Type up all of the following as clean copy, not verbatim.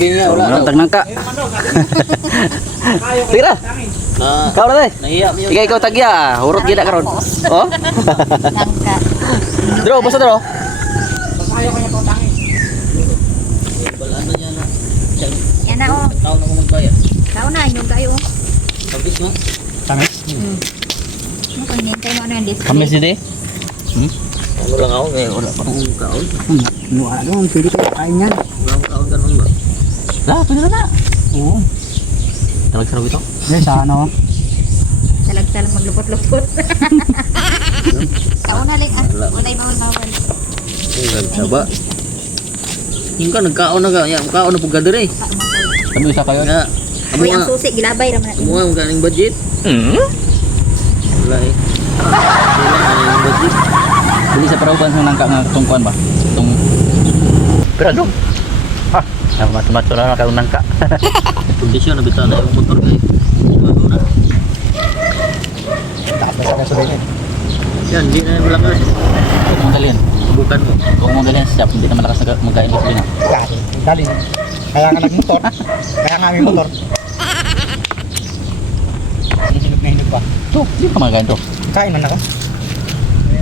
Tag nangka. Sige na. Ikaw na tay. Sige ikaw tagya. Hurot gina karon. Oh. Nangka. Dro, basta dro. Yan na oh. Tao na ko magbayad. Tao na, inyong kayo. Sabis mo? Tamis. Ano kung hinintay mo ano yung display? Kamis dito. Ano lang ako ngayon. Wala pa akong kaon. Wala doon, pwede kayo kain yan. Wala akong kaon ganun ba? Pwede na. Oo. Sarap ito. Yes, ano? Salag-salag maglupot-lupot. Tao na lang ah. Walay bawal-bawal. Saba. Yung ka, nagkaon na ka. Kaon na po gader eh. Kami isa kayo. Nga. Amo Uy, ang nga. susi, gilabay raman natin. Amo nga, magkaning budget. Wala eh. Wala yung budget. Bili sa parawan sa nangka nga tungkuan ba? Pero dong. Mas-mas na karon nangka. Kondisyon na bitaw na yung motor guys. Ano na? Taas na sa sabihin. Yan, hindi na yung malakas. Huwag mong dalhin. Subukan mo. Huwag mong dalhin sa hindi na malakas magkain sa na. Dali. Kaya nga nagmotor. Kaya nga may motor. Hinog na hinog pa. To, hindi ka magkain to. Kain man ako.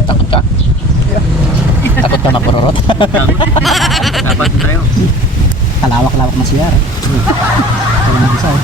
Takot ka? Takot ka mapururot? Dapat tayo. Kalawak-lawak na siya. Kaya nag-isa eh.